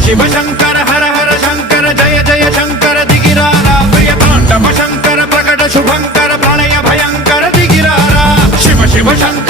शिव शंकर हर हर शंकर जय जय शंकर दिगिरारा प्रिय तांडव शंकर प्रकट शुभंकर प्रणय भयंकर दिगिरारा शिव शिव शंकर